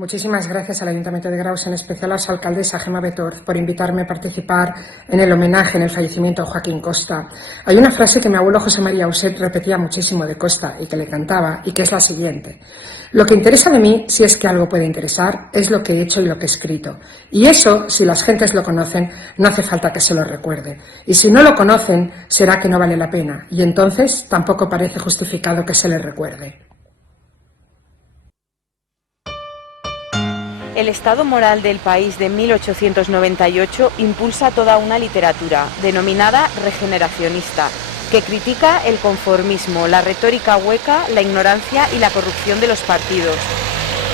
Muchísimas gracias al Ayuntamiento de Graus, en especial a su alcaldesa Gemma Betorz, por invitarme a participar en el homenaje en el fallecimiento de Joaquín Costa. Hay una frase que mi abuelo José María Uset repetía muchísimo de Costa y que le cantaba, y que es la siguiente: lo que interesa de mí, si es que algo puede interesar, es lo que he hecho y lo que he escrito. Y eso, si las gentes lo conocen, no hace falta que se lo recuerde. Y si no lo conocen, será que no vale la pena, y entonces tampoco parece justificado que se le recuerde. El estado moral del país de 1898 impulsa toda una literatura, denominada regeneracionista, que critica el conformismo, la retórica hueca, la ignorancia y la corrupción de los partidos.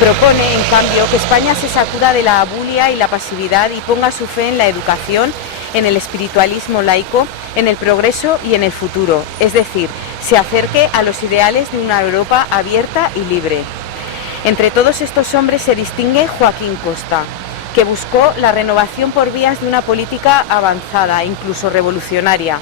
Propone, en cambio, que España se sacuda de la abulia y la pasividad y ponga su fe en la educación, en el espiritualismo laico, en el progreso y en el futuro, es decir, se acerque a los ideales de una Europa abierta y libre. Entre todos estos hombres se distingue Joaquín Costa, que buscó la renovación por vías de una política avanzada, incluso revolucionaria.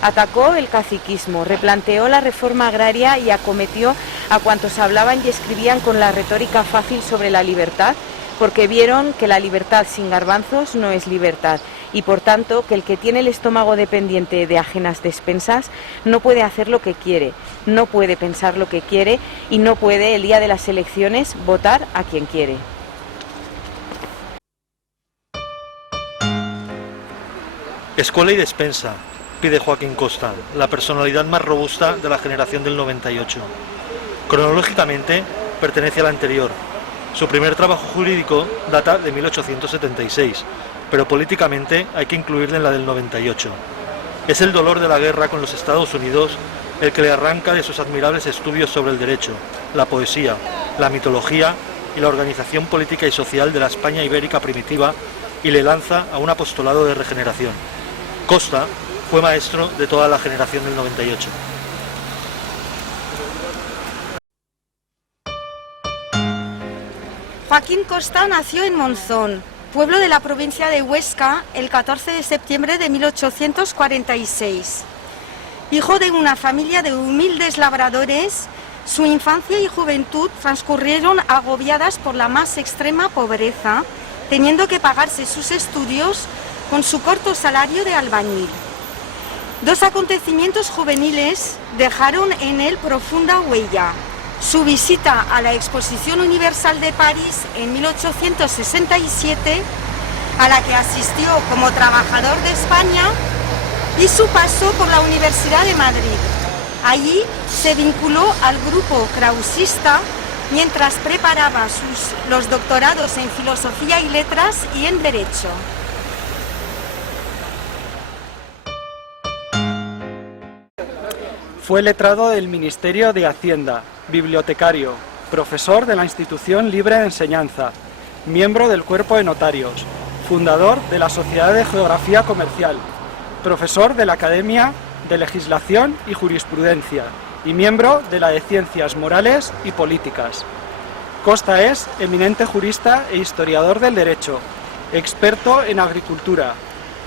Atacó el caciquismo, replanteó la reforma agraria y acometió a cuantos hablaban y escribían con la retórica fácil sobre la libertad, porque vieron que la libertad sin garbanzos no es libertad, y por tanto que el que tiene el estómago dependiente de ajenas despensas no puede hacer lo que quiere, no puede pensar lo que quiere y no puede el día de las elecciones votar a quien quiere. Escuela y despensa, pide Joaquín Costa, la personalidad más robusta de la generación del 98. Cronológicamente pertenece a la anterior. Su primer trabajo jurídico data de 1876, pero políticamente hay que incluirle en la del 98. Es el dolor de la guerra con los Estados Unidos el que le arranca de sus admirables estudios sobre el derecho, la poesía, la mitología y la organización política y social de la España ibérica primitiva y le lanza a un apostolado de regeneración. Costa fue maestro de toda la generación del 98. Joaquín Costa nació en Monzón, pueblo de la provincia de Huesca, el 14 de septiembre de 1846. Hijo de una familia de humildes labradores, su infancia y juventud transcurrieron agobiadas por la más extrema pobreza, teniendo que pagarse sus estudios con su corto salario de albañil. Dos acontecimientos juveniles dejaron en él profunda huella: su visita a la Exposición Universal de París en 1867, a la que asistió como trabajador de España, y su paso por la Universidad de Madrid. Allí se vinculó al grupo krausista mientras preparaba los doctorados en Filosofía y Letras y en Derecho. Fue letrado del Ministerio de Hacienda, bibliotecario, profesor de la Institución Libre de Enseñanza, miembro del Cuerpo de Notarios, fundador de la Sociedad de Geografía Comercial, profesor de la Academia de Legislación y Jurisprudencia y miembro de la de Ciencias Morales y Políticas. Costa es eminente jurista e historiador del derecho, experto en agricultura,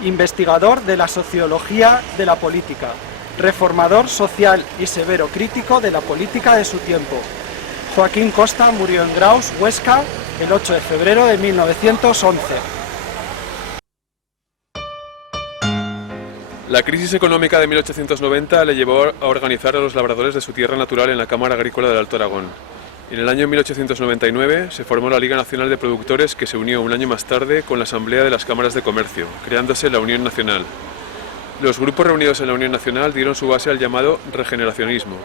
investigador de la sociología de la política, reformador social y severo crítico de la política de su tiempo. Joaquín Costa murió en Graus, Huesca, el 8 de febrero de 1911. La crisis económica de 1890 le llevó a organizar a los labradores de su tierra natural en la Cámara Agrícola del Alto Aragón. En el año 1899 se formó la Liga Nacional de Productores, que se unió un año más tarde con la Asamblea de las Cámaras de Comercio, creándose la Unión Nacional. Los grupos reunidos en la Unión Nacional dieron su base al llamado regeneracionismo.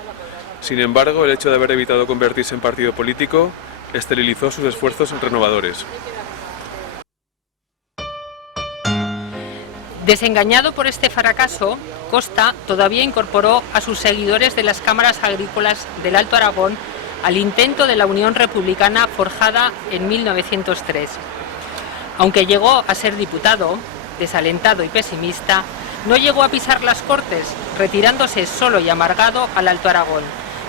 Sin embargo, el hecho de haber evitado convertirse en partido político esterilizó sus esfuerzos renovadores. Desengañado por este fracaso, Costa todavía incorporó a sus seguidores de las cámaras agrícolas del Alto Aragón al intento de la Unión Republicana forjada en 1903. Aunque llegó a ser diputado, desalentado y pesimista, no llegó a pisar las Cortes, retirándose solo y amargado al Alto Aragón,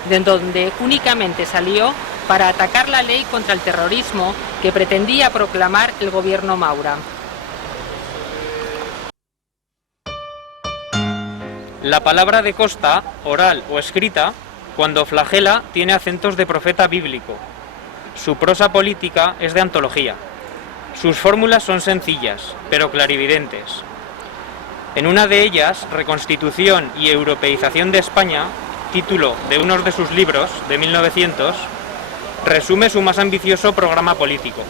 de donde únicamente salió para atacar la ley contra el terrorismo que pretendía proclamar el gobierno Maura. La palabra de Costa, oral o escrita, cuando flagela, tiene acentos de profeta bíblico. su prosa política es de antología. Sus fórmulas son sencillas, pero clarividentes. En una de ellas, Reconstitución y Europeización de España, título de uno de sus libros, de 1900, resume su más ambicioso programa político.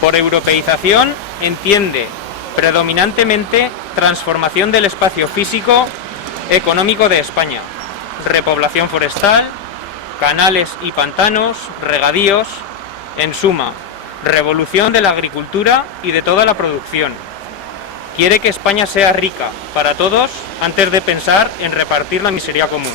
Por europeización entiende predominantemente transformación del espacio físico económico de España, repoblación forestal, canales y pantanos, regadíos, en suma, revolución de la agricultura y de toda la producción. Quiere que España sea rica para todos antes de pensar en repartir la miseria común.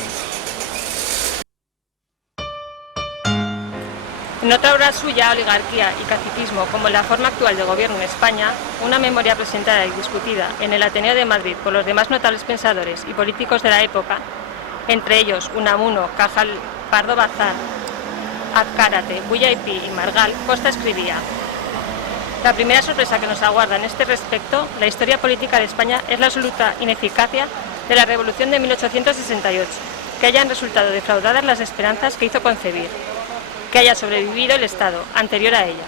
En otra obra suya, Oligarquía y Caciquismo, como la forma actual de gobierno en España, una memoria presentada y discutida en el Ateneo de Madrid por los demás notables pensadores y políticos de la época, entre ellos Unamuno, Cajal, Pardo Bazán, Azcárate, Bullaipi y Margal, Costa escribía: la primera sorpresa que nos aguarda en este respecto, la historia política de España, es la absoluta ineficacia de la Revolución de 1868, que hayan resultado defraudadas las esperanzas que hizo concebir, que haya sobrevivido el Estado anterior a ella.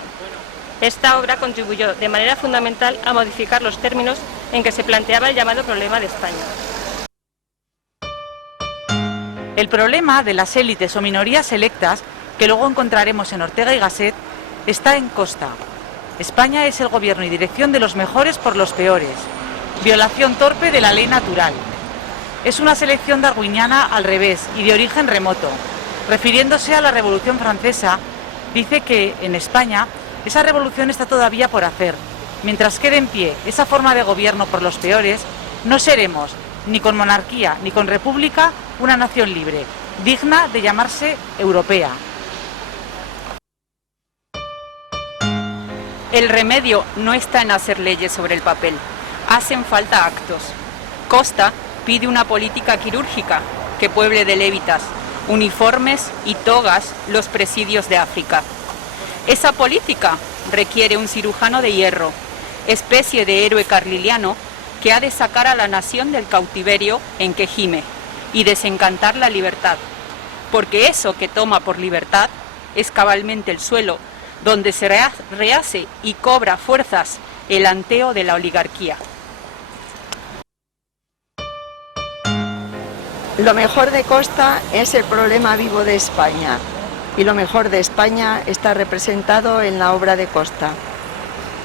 Esta obra contribuyó de manera fundamental a modificar los términos en que se planteaba el llamado problema de España. El problema de las élites o minorías selectas, que luego encontraremos en Ortega y Gasset, está en Costa. España es el gobierno y dirección de los mejores por los peores. Violación torpe de la ley natural. Es una selección darwiniana al revés y de origen remoto. Refiriéndose a la Revolución Francesa, dice que en España esa revolución está todavía por hacer. Mientras quede en pie esa forma de gobierno por los peores, no seremos, ni con monarquía ni con república, una nación libre, digna de llamarse europea. El remedio no está en hacer leyes sobre el papel, hacen falta actos. Costa pide una política quirúrgica que pueble de lévitas, uniformes y togas los presidios de África. Esa política requiere un cirujano de hierro, especie de héroe carliliano que ha de sacar a la nación del cautiverio en que gime y desencantar la libertad, porque eso que toma por libertad es cabalmente el suelo donde se rehace y cobra fuerzas el anteo de la oligarquía. Lo mejor de Costa es el problema vivo de España, y lo mejor de España está representado en la obra de Costa.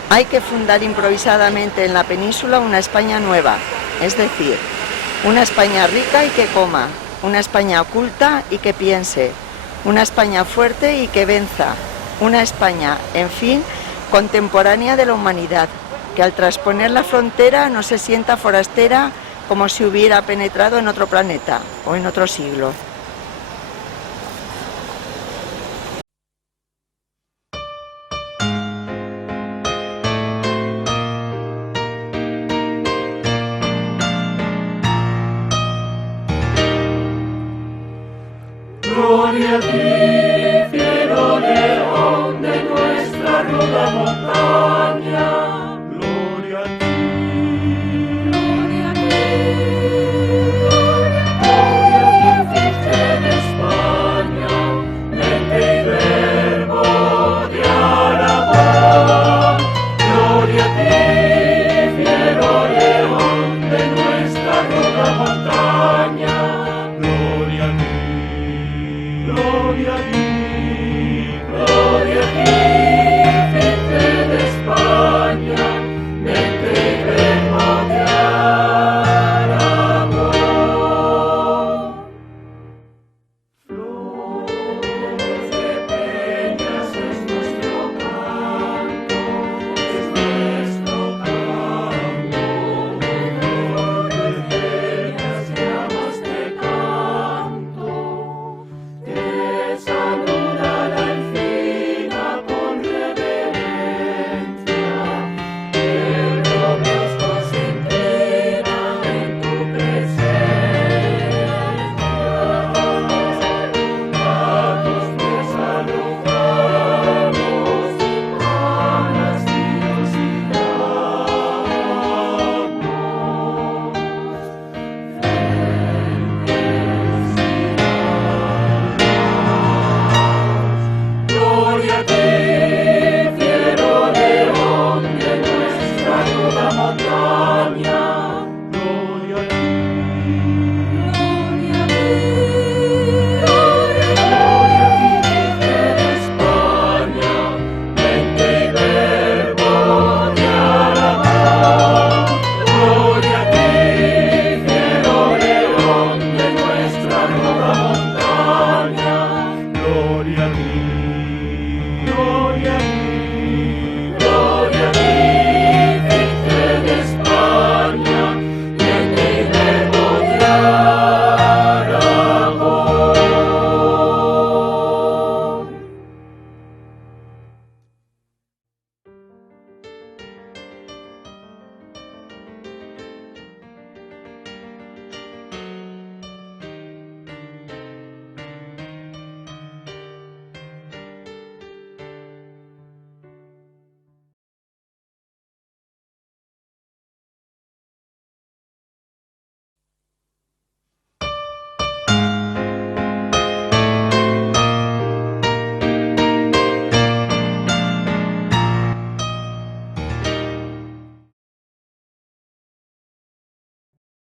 Hay que fundar improvisadamente en la península una España nueva, es decir, una España rica y que coma, una España culta y que piense, una España fuerte y que venza, una España, en fin, contemporánea de la humanidad, que al trasponer la frontera no se sienta forastera como si hubiera penetrado en otro planeta o en otro siglo. Gloria a ti, fiero león de nuestra ruda montaña. Gloria a ti, gloria a ti, gloria a ti, fiel de España, mente y verbo de Aragón. Gloria a ti, fiero león de nuestra ruda montaña. Gloria a ti. Gloria a ti.